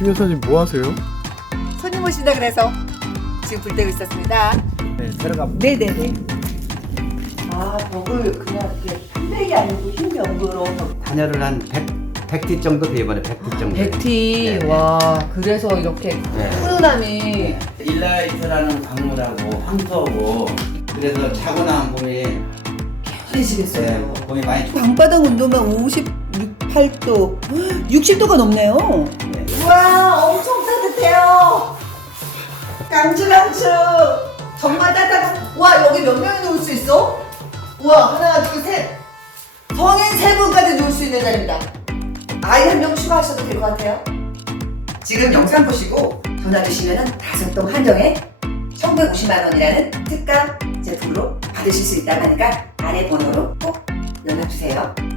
김 여사님 뭐 하세요? 손님 오신다 그래서 지금 불 떼고 있었습니다. 네, 들어가. 네네네. 아, 벽을 그냥 이렇게 흰백이 아니고 흰벽으로. 단열을 한 100티 정도 돼요, 이번에 100티 정도. 100T. 네. 와, 그래서 이렇게 네. 훈훈함이. 네. 일라이트라는 광물하고 황토하고 그래서 자고 나면 몸이 편해지겠어요. 몸이 많이 방바닥 온도만 58도, 60도가 넘네요. 네. 우와, 엄청 따뜻해요. 깡추깡추. 정말 따뜻한. 와, 여기 몇 명이 누울 수 있어? 우와, 하나, 둘, 셋. 성인 3분까지 누울 수 있는 자리입니다. 아이 한 명 추가하셔도 될 것 같아요. 지금 영상 보시고 전화 주시면 5동 한정에 1,150만 원이라는 특가 제품으로 받으실 수 있다고 하니까 아래 번호로 꼭 연락 주세요.